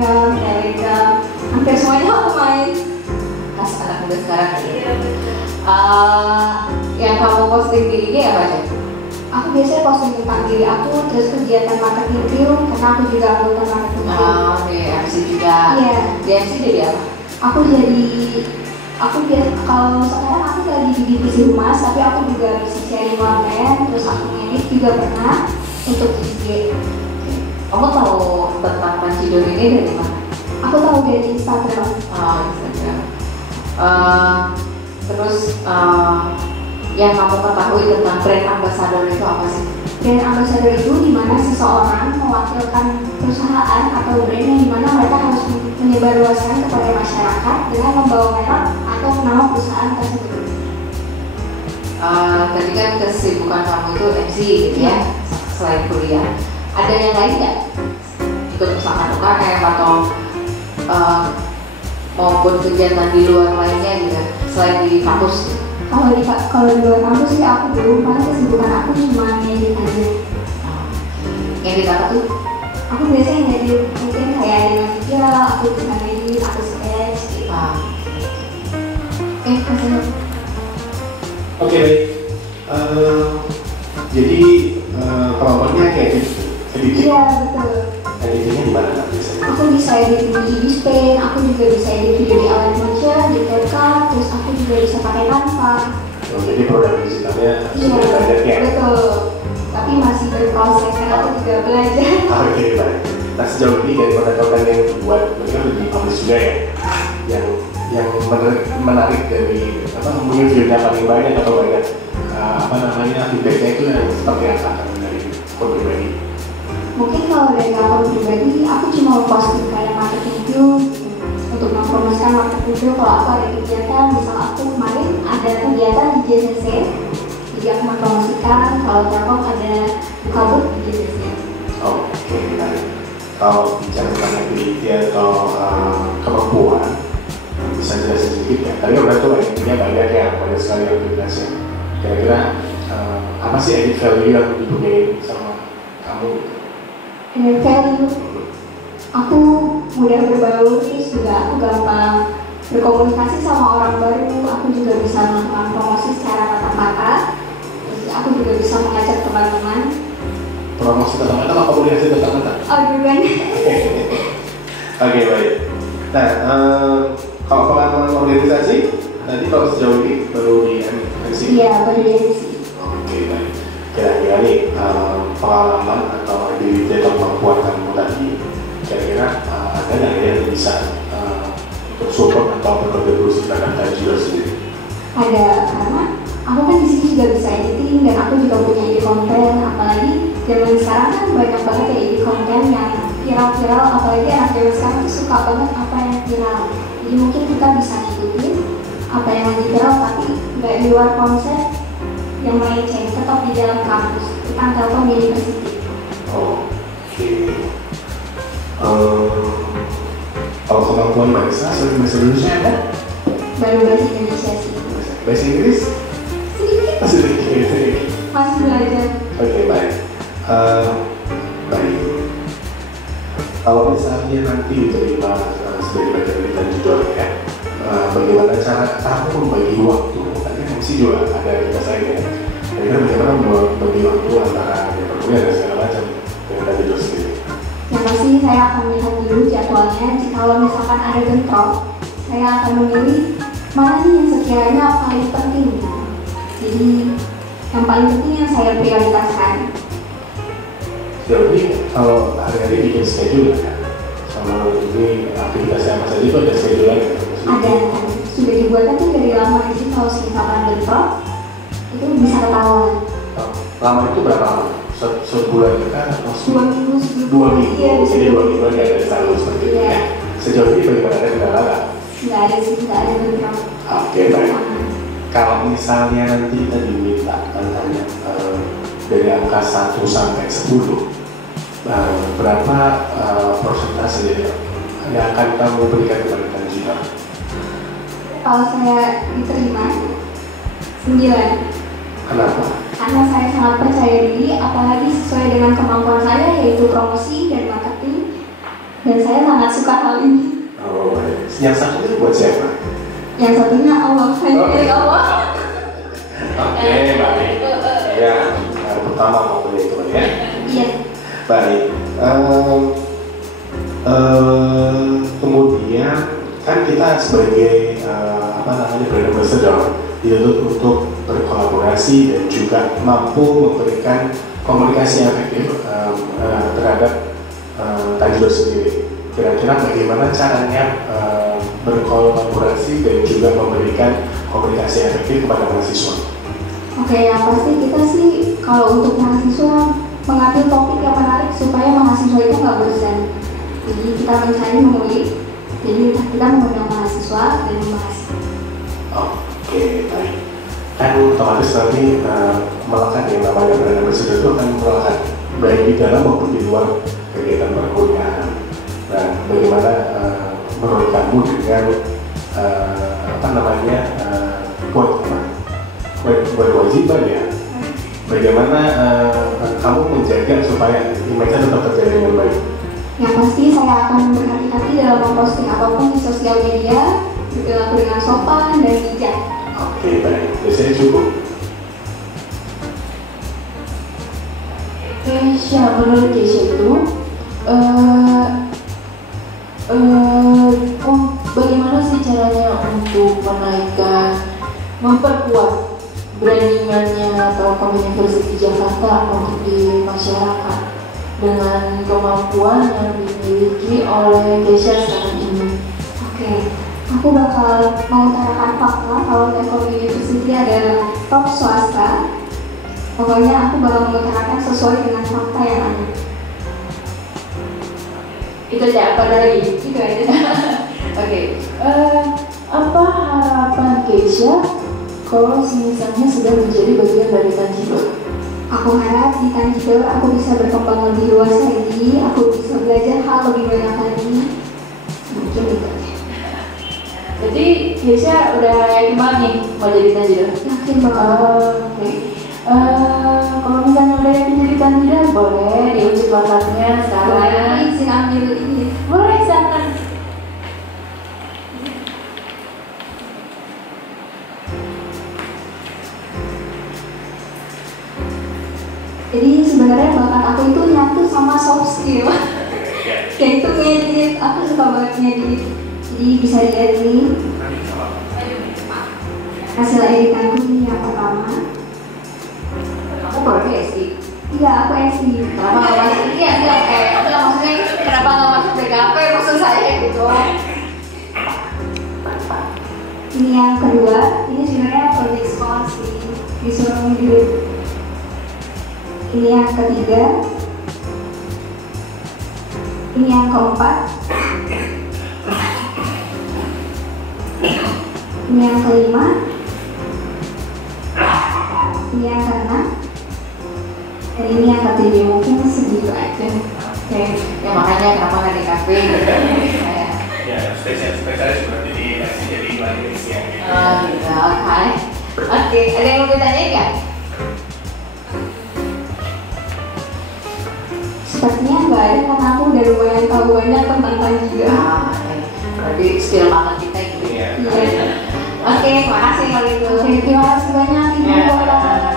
Instagram, Telegram, hampir semuanya aku main. Khas anak muda sekarang ya. Yang kamu posting di IG apa aja? Aku biasanya posting tentang diri aku, terus kegiatan marketing review, karena aku juga anggota marketing review. Oke, MC juga. Iya. Di MC jadi apa? Aku biasa kalau sekarang aku lagi di divisi humas, tapi aku juga bisa sharing konten, terus aku ngedit juga pernah untuk IG. Kamu tahu tentang Mancidor ini dari mana? Aku tahu dari Instagram. Oh, Instagram. Terus yang kamu ketahui tentang brand ambassador itu apa sih? Brand ambassador itu dimana seseorang mewakilkan perusahaan atau brand yang dimana mereka harus menyebarluaskan kepada masyarakat dengan membawa merek atau nama perusahaan tersebut. Tadi kan kesibukan kamu itu MC gitu ya, selain kuliah. Ada yang lain nggak? Ikut misalkan UKM atau maupun kegiatan di luar lainnya gitu, selain di kampus? Kalau di luar kampus sih aku belum, karena kesibukan aku cuma ngedit aja. Ngedit apa tuh? Aku biasanya ngedit mungkin kayak animasi, aku bisa ngedit, aku sketch gitu. Kasih. Oke, baik. Jadi kemampuannya kayak gitu. Sedikit. Iya, betul. Editnya di mana biasanya? Aku bisa edit di Ibispaint, aku juga bisa edit video di Aftermotion, di CapCut, terus aku juga bisa pakai Canva. Oh, jadi produk digitalnya Iya, sudah banyak ya? betul. Tapi masih berproses karena aku juga belajar. Oke, baik. Nah, sejauh ini dari konten-konten yang dibuat, mungkin lebih publish juga ya, yang menarik dari mungkin view-nya paling banyak atau banyak feedback-nya itu yang seperti apa dari akun pribadi? Mungkin kalau dari akun pribadi, aku cuma posting kayak marketing review untuk mempromosikan marketing review. Kalau aku ada kegiatan, misal aku kemarin ada kegiatan di JCC, jadi aku mempromosikan. Kalau Telkom ada buka booth di JCC. Oke, baik. Kalau bicara tentang ability atau kemampuan, bisa jelasin sedikit ya. Tadi udah tuh intinya banyak ya, banyak sekali aktivitasnya. Kira-kira apa sih added value yang dipunyai sama kamu? Added value, aku mudah berbaur, terus juga aku gampang berkomunikasi sama orang baru. Aku juga bisa melakukan promosi secara kata-kata. Terus aku juga bisa mengajak teman-teman. Promosi kata-kata atau komunikasi kata-kata? Oh, duluan. Oke, baik. Nah, kalau pengalaman organisasi, nanti kalau sejauh ini baru di MC? Iya, baru di MC. Oke, baik. Kira-kira nih pengalaman atau ability atau kemampuan kamu tadi, kira-kira ada nggak yang bisa support atau berkontribusi terhadap Tanjiro sendiri? Ada, karena aku kan di sini juga bisa editing dan aku juga punya ide konten. Apalagi zaman sekarang kan banyak banget ya ide konten yang viral-viral, apalagi anak zaman sekarang tuh suka banget apa yang viral. Jadi mungkin kita bisa ngikutin apa yang lagi viral, tapi nggak di luar konsep yang melenceng, tetap di dalam kampus. Kita kan Telkom University. Oke. Kalau kemampuan bahasa, selain bahasa Indonesia ada? Baru bahasa Indonesia sih. Bahasa Inggris? Sedikit, Sedikit. masih belajar. Oke, baik. Baik. Kalau misalnya nanti diterima sebagai bagian dari Tanjiro ya, bagaimana cara kamu membagi waktu? Tadi MC juga ada kita saya ya. Kira-kira bagaimana membagi waktu antara perkuliahan dan segala macam dengan Tanjiro sendiri? Yang pasti saya akan melihat dulu jadwalnya. Kalau misalkan ada bentrok, saya akan memilih mana nih yang sekiranya paling penting. Jadi yang paling penting yang saya prioritaskan. Jadi kalau hari-hari bikin schedule kan, sama ini aktivitasnya apa saja itu ada schedule kan? Ada, sudah dibuat aja dari lama. Jadi kalau misalkan bentrok, itu bisa ketahuan. Lama itu berapa lama? Sebulan kan? 2 minggu, 2 minggu. Iya, Jadi 2 minggu aja ada selalu seperti itu ya. Sejauh ini bagaimana, ada kendala nggak? Nggak ada sih, nggak ada bentrok. Oke, baik. Kalau misalnya nanti kita diminta tanya dari angka 1 sampai 10, berapa persentase yang akan kamu berikan kepada Tanjiro? Kalau saya diterima 9. Kenapa? Karena saya sangat percaya diri, apalagi sesuai dengan kemampuan saya, yaitu promosi dan marketing. Dan saya sangat suka hal ini. Oh, baik. Yang satunya buat siapa? Yang satunya Allah, hanya milik Allah. Oke, baik. Ya, yang pertama waktunya itu ya. Iya. Baik. Kemudian kan kita sebagai brand ambassador dituntut untuk berkolaborasi dan juga mampu memberikan komunikasi yang efektif terhadap Tanjidor sendiri. Kira-kira bagaimana caranya berkolaborasi dan juga memberikan komunikasi efektif kepada mahasiswa? Oke, yang pasti kita sih kalau untuk mahasiswa mengambil topik yang menarik supaya mahasiswa itu nggak bosan. Jadi kita mencari mengulik. Jadi kita mengundang mahasiswa dan membahas. Oke, baik. Kan otomatis nanti melekat yang namanya brand ambassador itu akan melekat baik di dalam maupun di luar kegiatan perkuliahan. Nah, bagaimana menurut kamu dengan kewajiban ya? Bagaimana kamu menjaga supaya image-nya tetap terjaga dengan baik? Yang pasti saya akan berhati-hati dalam memposting apapun di sosial media, berperilaku dengan sopan dan bijak. Oke, baik. Biasanya cukup. Keisha, menurut Keisha itu bagaimana sih caranya untuk menaikkan, memperkuat brandingannya atau University Jakarta untuk di masyarakat dengan kemampuan yang dimiliki oleh Keisha saat ini? Oke, aku bakal mengutarakan fakta kalau Telkom University adalah top swasta. Pokoknya aku bakal mengutarakan sesuai dengan fakta yang ada. Itu aja, apa lagi? Itu aja. Oke, apa harapan Keisha kalau misalnya sudah menjadi bagian dari Tanjidor? Aku harap di Tanjidor aku bisa berkembang lebih luas lagi, aku bisa belajar hal lebih banyak lagi. Mungkin itu aja. Jadi Keisha udah yakin banget nih mau jadi Tanjidor? Yakin banget. Oke. Kalau misalnya udah yakin jadi Tanjidor, boleh diuji bakatnya sekarang. Boleh izin ambil ini. Boleh, silakan. Jadi sebenarnya bakat aku itu nyatu sama soft skill. Kayak itu ngedit, aku suka banget ngedit. Jadi bisa dilihat ini hasil editanku ini yang pertama. Aku baru SD. Iya, aku SD. Kenapa nggak masuk? Iya, enggak maksudnya kenapa nggak masuk BKP maksud saya gitu. Ini yang kedua, ini sebenarnya project sekolah sih, disuruh ngedit. Ini yang ketiga. Ini yang keempat. Ini yang kelima. Ini yang keenam. Dan ini yang ketujuh. Mungkin segitu aja. Oke, ya makanya kenapa nggak di kafe gitu. Ya, spesialis berarti jadi iklan ya. Oh gitu, oke. Oke, ada yang mau ditanyain nggak? Sepertinya nggak ada karena aku udah lumayan tahu banyak tentang Tanjidor. Berarti skill banget kita gitu. Iya. Iya. Oke, makasih kalau gitu. Oke, terima kasih banyak Ibu. Ya.